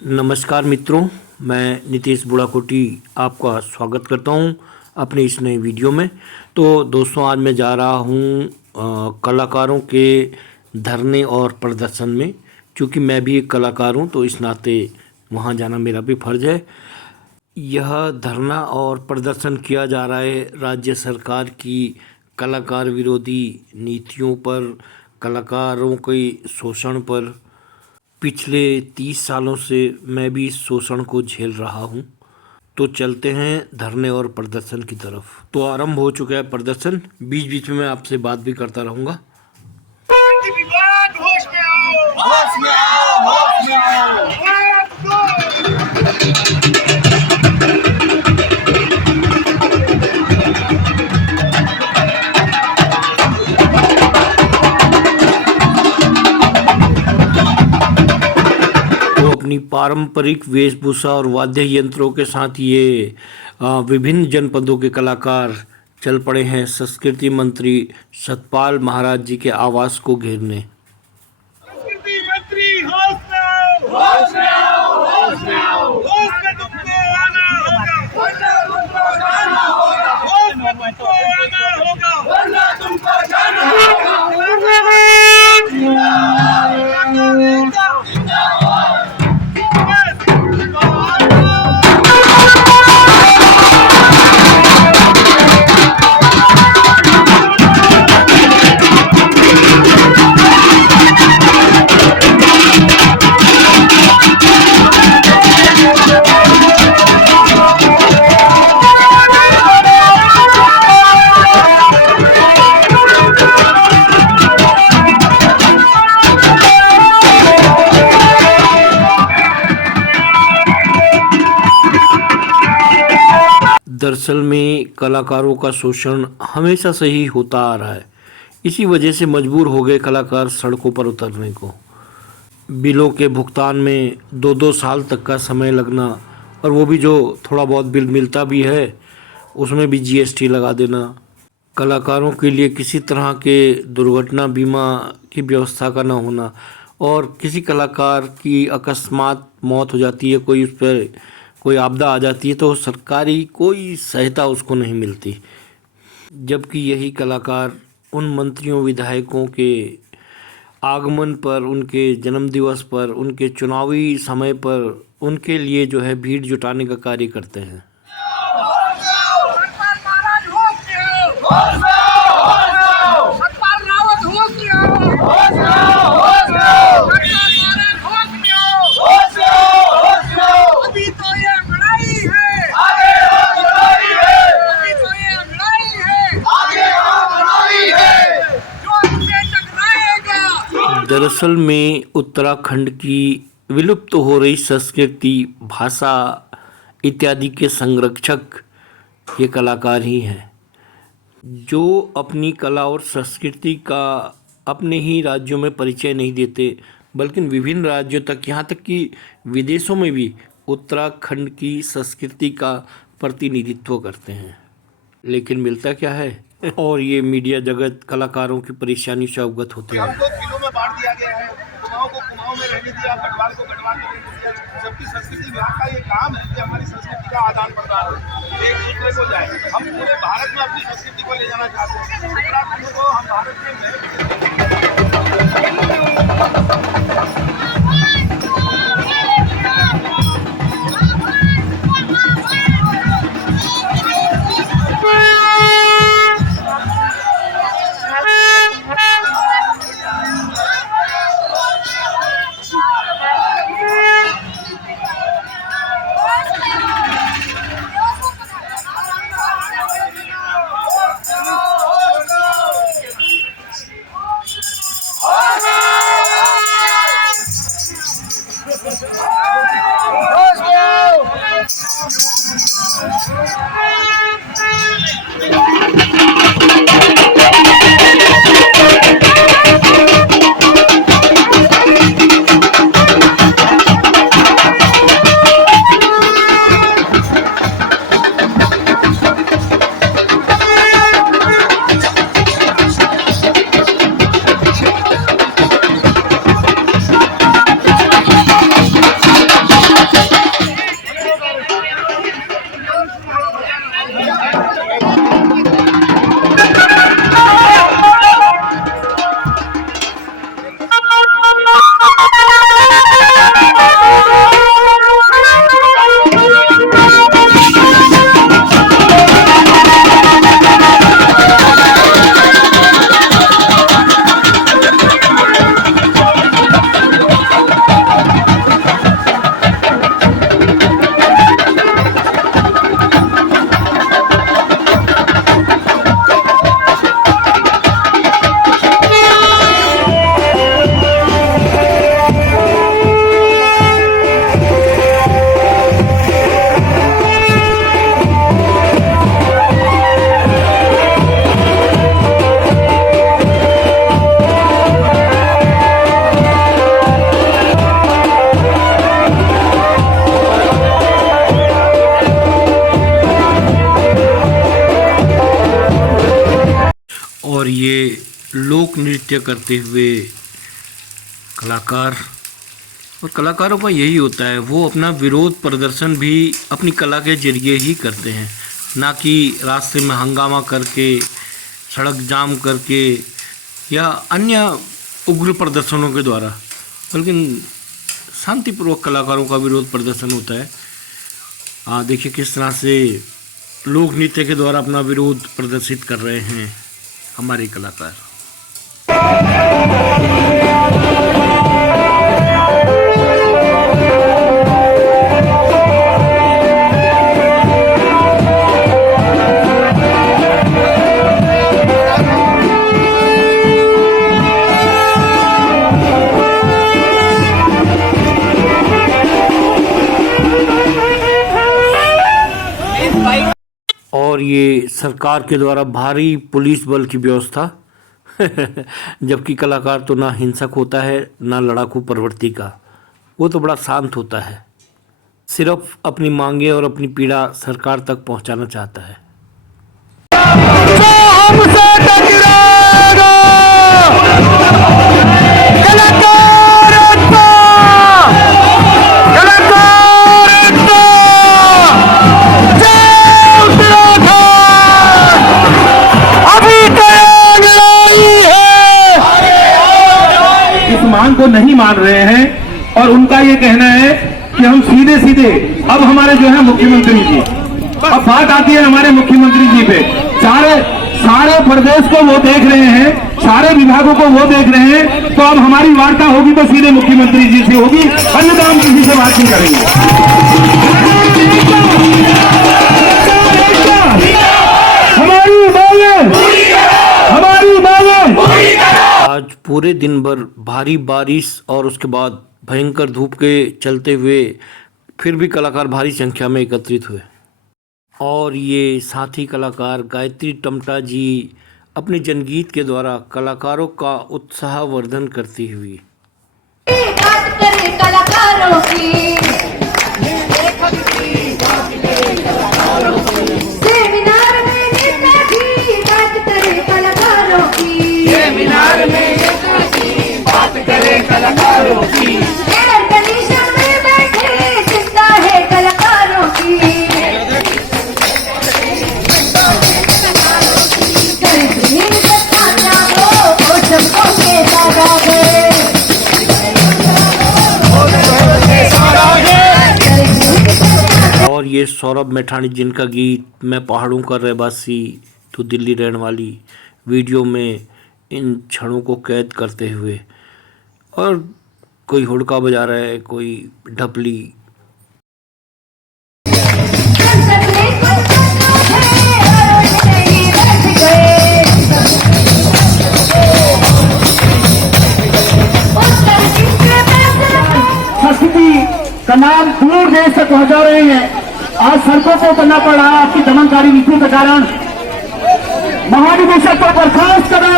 नमस्कार मित्रों, मैं नीतीश बुढ़ाकोटी आपका स्वागत करता हूं अपने इस नए वीडियो में। तो दोस्तों, आज मैं जा रहा हूं कलाकारों के धरने और प्रदर्शन में। क्योंकि मैं भी एक कलाकार हूं तो इस नाते वहां जाना मेरा भी फर्ज है। यह धरना और प्रदर्शन किया जा रहा है राज्य सरकार की कलाकार विरोधी नीतियों पर, कलाकारों के शोषण पर। पिछले 30 सालों से मैं भी इस शोषण को झेल रहा हूँ। तो चलते हैं धरने और प्रदर्शन की तरफ। तो आरंभ हो चुका है प्रदर्शन। बीच बीच में मैं आपसे बात भी करता रहूँगा। अपनी पारंपरिक वेशभूषा और वाद्य यंत्रों के साथ ये विभिन्न जनपदों के कलाकार चल पड़े हैं संस्कृति मंत्री सतपाल महाराज जी के आवास को घेरने। संस्कृति मंत्री होश में आओ, होश में तुमको आना होगा, होश में तुमको आना होगा, वरना तुमको जाना होगा। दरअसल में कलाकारों का शोषण हमेशा से ही होता आ रहा है। इसी वजह से मजबूर हो गए कलाकार सड़कों पर उतरने को। बिलों के भुगतान में 2-2 साल तक का समय लगना, और वो भी जो थोड़ा बहुत बिल मिलता भी है उसमें भी जीएसटी लगा देना। कलाकारों के लिए किसी तरह के दुर्घटना बीमा की व्यवस्था का ना होना, और किसी कलाकार की अकस्मात मौत हो जाती है, कोई उस पर कोई आपदा आ जाती है तो सरकारी कोई सहायता उसको नहीं मिलती। जबकि यही कलाकार उन मंत्रियों विधायकों के आगमन पर, उनके जन्मदिवस पर, उनके चुनावी समय पर उनके लिए जो है भीड़ जुटाने का कार्य करते हैं। दरअसल में उत्तराखंड की विलुप्त हो रही संस्कृति, भाषा इत्यादि के संरक्षक ये कलाकार ही हैं, जो अपनी कला और संस्कृति का अपने ही राज्यों में परिचय नहीं देते, बल्कि विभिन्न राज्यों तक, यहाँ तक कि विदेशों में भी उत्तराखंड की संस्कृति का प्रतिनिधित्व करते हैं। लेकिन मिलता क्या है? और ये मीडिया जगत कलाकारों की परेशानी से अवगत होते हैं। हमको किलों में बांट दिया गया है, कुमाऊं को कुमाऊं में रहने दिया, गढ़वाल को गढ़वाल में रहने दिया, जबकि संस्कृति विभाग का ये काम है कि हमारी संस्कृति का आदान प्रदान एक दूसरे को जाए। हम पूरे भारत में अपनी संस्कृति को ले जाना चाहते हैं। उत्तराखंड को हम भारत में ये लोक नृत्य करते हुए कलाकार, और कलाकारों का यही होता है, वो अपना विरोध प्रदर्शन भी अपनी कला के जरिए ही करते हैं, ना कि रास्ते में हंगामा करके, सड़क जाम करके या अन्य उग्र प्रदर्शनों के द्वारा, बल्कि शांतिपूर्वक कलाकारों का विरोध प्रदर्शन होता है। देखिए किस तरह से लोक नृत्य के द्वारा अपना विरोध प्रदर्शित कर रहे हैं हमारे कलाकार। और ये सरकार के द्वारा भारी पुलिस बल की व्यवस्था जबकि कलाकार तो ना हिंसक होता है ना लड़ाकू प्रवृत्ति का, वो तो बड़ा शांत होता है, सिर्फ अपनी मांगे और अपनी पीड़ा सरकार तक पहुंचाना चाहता है। मांग को नहीं मान रहे हैं और उनका ये कहना है कि हम सीधे सीधे अब हमारे जो है मुख्यमंत्री जी, अब बात आती है हमारे मुख्यमंत्री जी पे, सारे प्रदेश को वो देख रहे हैं, सारे विभागों को वो देख रहे हैं, तो अब हमारी वार्ता होगी तो सीधे मुख्यमंत्री जी से होगी, अन्यथा हम किसी से बात नहीं करेंगे। हमारी मांगे आज पूरे दिन भर भारी बारिश और उसके बाद भयंकर धूप के चलते हुए फिर भी कलाकार भारी संख्या में एकत्रित हुए, और ये साथी कलाकार गायत्री टमटा जी अपने जनगीत के द्वारा कलाकारों का उत्साहवर्धन करती हुई। बात करें कलाकारों की, सेमिनार में नेता की बात करें कलाकारों की, सेमिनार में नेता की बात करें कलाकारों की, एयर कंडीशन में बैठे चिंता है कलाकारों की, गर्मी बरसात हो सबको के दादा है, और ये सौरभ मैठाणी जिनका गीत मैं पहाड़ों का रहवासी तो दिल्ली रहने वाली वीडियो में इन क्षणों को कैद करते हुए, और कोई हुड़का बजा रहा है, कोई ढपली। संस्कृति का नाम दूर देश तक पहुंचा रहे हैं, आज सड़कों को करना पड़ रहा है आपकी दमनकारी नीतियों के कारण। महानिदेशक को बर्खास्त करो,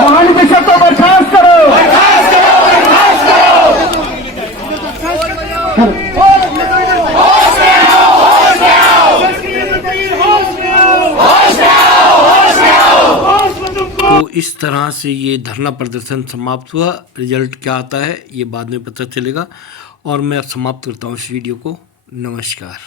महानिदेशक को बर्खास्त करो। तो इस तरह से ये धरना प्रदर्शन समाप्त हुआ। रिजल्ट क्या आता है ये बाद में पता चलेगा, और मैं समाप्त करता हूँ इस वीडियो को। नमस्कार।